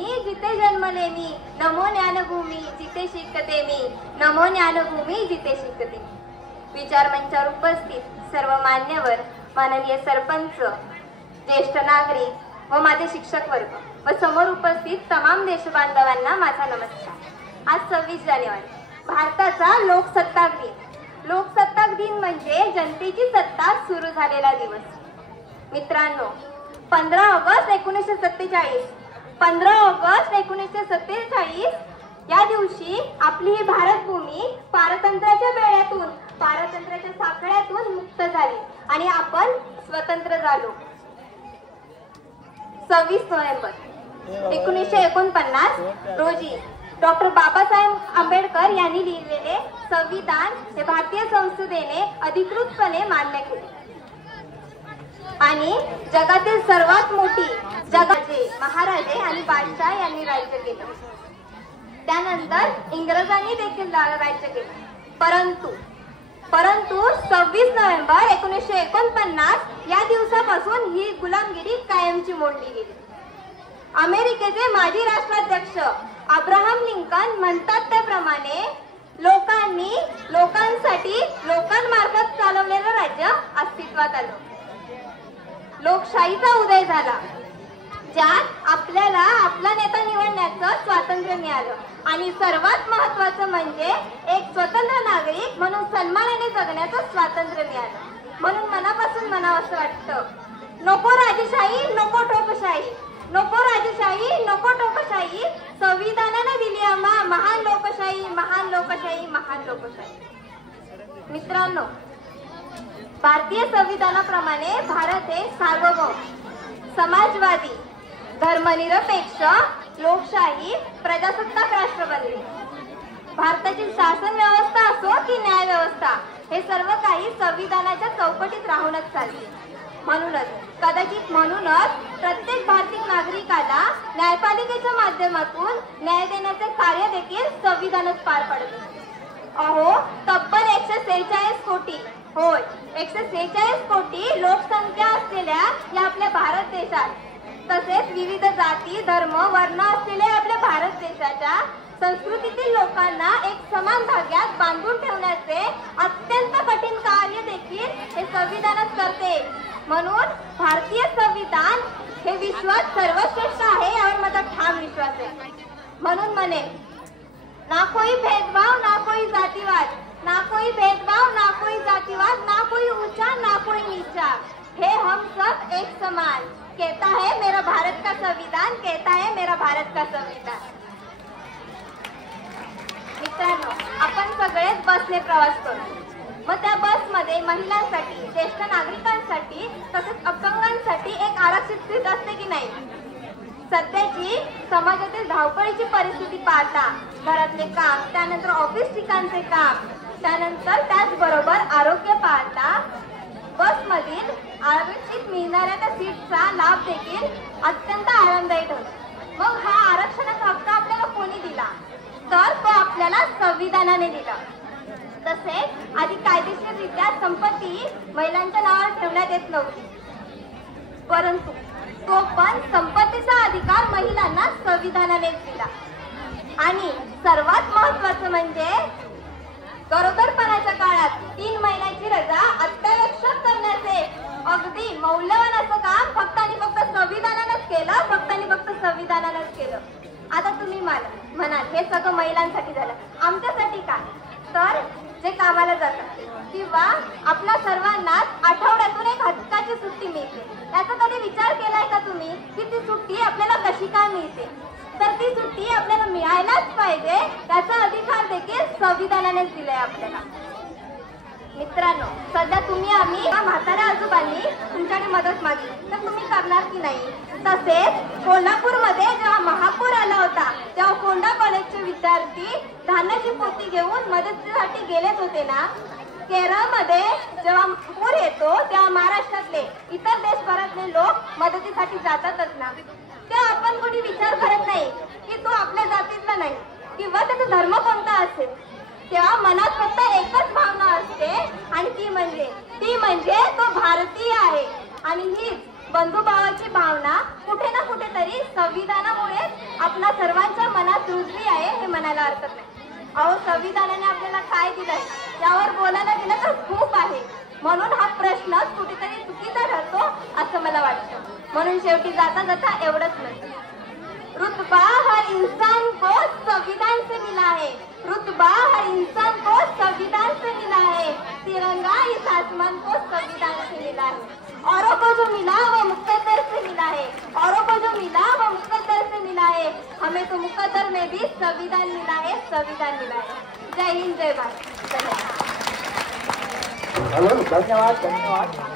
ज्ञानभूमी जिथे जन्मले मी, नमो ज्ञानभूमी जिथे शिकते मी, नमो ज्ञानभूमी जिथे शिकते मी. विचार मंचावर उपस्थित सर्व मान्यवर, माननीय सरपंच, ज्येष्ठ नागरिक व माझे शिक्षक वर्ग व समोर उपस्थित तमाम देशबांधवांना माझा नमस्कार. आज 26 जानेवारी भारताचा लोकसत्ताक दिन. लोकसत्ताक दिन म्हणजे जनतेची सत्ता सुरू झालेला दिवस. मित्रांनो, 15 ऑगस्ट 1947 या दिवशी आपली ही भारतभूमी पारतंत्र्याच्या बेड्यातून, पारतंत्र्याच्या साखळ्यातून मुक्त झाली आणि आपण स्वतंत्र झालो. 26 नोव्हेंबर 1949 रोजी डॉक्टर बाबासाहेब आंबेडकर यांनी लिहिलेले संविधान हे भारतीय संसदेने अधिकृतपणे मान्य केले आणि जगातील सर्वात मोठी जगाचे महाराजे आणि बादशाह यांनी राज्य केलं. त्यानंतर इंग्रजांनी देखील राज्य केलं. परंतु 26 नोव्हेंबर 1949 या दिवसापासून ही गुलामगिरी कायमची मोडली गेली. अमेरिकेचे माजी राष्ट्राध्यक्ष अब्राहम लिंकन म्हणतात त्याप्रमाणे लोकांनी लोकांसाठी लोकांमार्फत चालवलेलं राज्य अस्तित्वात आलं. लोकशाहीचा उदय झाला, ज्यात आपल्याला आपला नेता निवडण्याचं स्वातंत्र्य मिळालं आणि सर्वात महत्वाचं म्हणजे एक स्वतंत्र नागरिक म्हणून सन्मानाने जगण्याचं स्वातंत्र्य मिळालं. म्हणून मनापासून म्हणावंसं वाटतं, नको राजेशाही, नको ठोकशाही, नको राजेशाही, नको ठोकशाही, संविधानाने दिली आम्हा महान लोकशाही, महान लोकशाही, महान लोकशाही. मित्रांनो, भारतीय संविधानाप्रमाणे भारत हे सार्वभौम, समाजवादी, धर्मनिरपेक्ष, लोकशाही, प्रजासत्ताक राष्ट्र बनले. भारताची शासन व्यवस्था असो की न्याय व्यवस्था, हे सर्व काही संविधानाच्या चौकटीत राहूनच चालते. म्हणूनच प्रत्येक भारतीय नागरिकाला न्यायपालिकेच्या माध्यमातून न्याय देण्याचे कार्य देखील संविधानच पार पडते. अहो, तब्बल 146 कोटी, होय 146 कोटी लोकसंख्या असलेल्या या आपल्या भारत देशात, तसेच विविध जाती, धर्म, वर्ण असलेल्या आपल्या भारत देशाच्या संस्कृतीतील लोकांना एक समान धाग्यात बांधून ठेवण्याचे अत्यंत कठीण कार्य देखील हे संविधानच करते. म्हणून भारतीय संविधान हे विश्वात सर्वश्रेष्ठ आहे यावर माझा ठाम विश्वास आहे. म्हणून म्हणे, ना कोई भेदभाव, ना कोई जातिवाद, ना कोई भेदभाव, ना कोई जातिवाद, ना कोई ऊंचा, ना कोई नीचा, हे हम सब एक समान. कहता है मेरा भारत का संविधान, कहता है मेरा भारत का संविधान. मित्रांनो, आपण सगळेच बसने प्रवास करतो. मग त्या बसमध्ये महिलांसाठी, ज्येष्ठ नागरिकांसाठी तसेच अपंगांसाठी एक आरक्षित सीट असते की नाही? सध्याची समाजातील धावपळीची परिस्थिती पाहता, घरातले काम, त्यानंतर ऑफिस ठिकाणचे काम, त्यानंतर त्याचबरोबर आरोग्य पाहता, बसमधील आरक्षित मिळणाऱ्या त्या सीटचा लाभ देखील अत्यंत आनंददायी ठरतो. मग हा आरक्षणाचा हक्क आपल्याला कोणी दिला? तर तो आपल्याला संविधानाने दिला. तसेच आधी कायदेशीररित्या संपत्ती महिलांच्या नावावर ठेवण्यात येत नव्हती, परंतु तो पण संपत्तीचा अधिकार महिलांना संविधानानेच दिला. आणि सर्वात महत्वाचं म्हणजे गरोदरपणाच्या काळात 3 महिन्याची रजा अत्यावश्यक करण्याचे अगदी मौल्यवान असं काम फक्त आणि फक्त संविधानानेच केलं, फक्त आणि फक्त संविधानानेच केलं. आता तुम्ही म्हणाल हे सगळं महिलांसाठी झालं, आमच्यासाठी काय? तर जे कामाला जातात किंवा आपल्या सर्वांनाच आठवड्यातून एक हक्काची सुट्टी मिळते, याचा कधी विचार केलाय का तुम्ही की ती सुट्टी आपल्याला कशी काय मिळते? तर ती सुट्टी आपल्याला मिळायलाच पाहिजे, याचा अधिकार देखील संविधानानेच दिलाय आपल्याला. मित्रांनो, सध्या तुम्ही आम्ही म्हाताऱ्या आजोबांनी तुमच्याकडे मदत मागितली तर तुम्ही करणार की नाही? तसेच कोल्हापूरमध्ये जेव्हा महापूर आला होता तेव्हा कोंढा कॉलेजचे विद्यार्थी धान्याची पोती घेऊन मदतीसाठी गेलेच होते ना. केरळमध्ये जेव्हा पूर येतो तेव्हा महाराष्ट्रातले इतर देशभरातले लोक मदतीसाठी जातातच ना. तेव्हा आपण कोणी विचार करत नाही की तो आपल्या जातीतला नाही किंवा त्याचा धर्म कोणता असेल. तेव्हा मनात फक्त एकच भावना असते आणि ती म्हणजे तो भारतीय आहे. आणि हीच बंधुभावाची भावना कुठे ना कुठेतरी संविधानामुळे आपल्या आपल्या सर्वांच्या मनात रुजली आहे हे म्हणायला हरकत नाही. अहो, संविधानाने आपल्याला काय दिलंय यावर बोलायला गेलं तर खूप आहे. म्हणून हा प्रश्न कुठेतरी चुकीचा ठरतो असं मला वाटतं. म्हणून शेवटी जाता जाता एवढंच म्हणतो, रुतबा हर इंसान को संविधान से मिला है, रुतबा हर इंसान को संविधान से मिला है, तिरंगा इस आसमान को संविधान से मिला है. औरों को जो मिला वो मुकद्दर से मिला है, औरों को जो मिला वो मुकद्दर से मिला है. हमें तो मुकद्दर में भी संविधान मिला है, संविधान मिला है. जय हिंद, जय भारत. धन्यवाद. धन्यवाद.